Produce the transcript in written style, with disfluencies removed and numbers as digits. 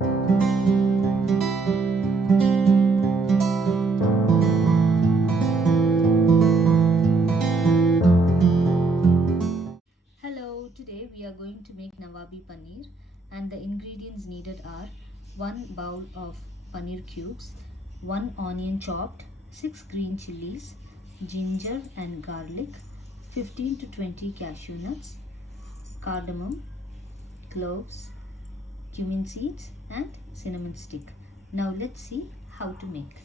Hello, today we are going to make Nawabi Paneer and the ingredients needed are 1 bowl of paneer cubes, 1 onion chopped, 6 green chilies, ginger and garlic, 15 to 20 cashew nuts, cardamom, cloves, cumin seeds and cinnamon stick. Now let's see how to make.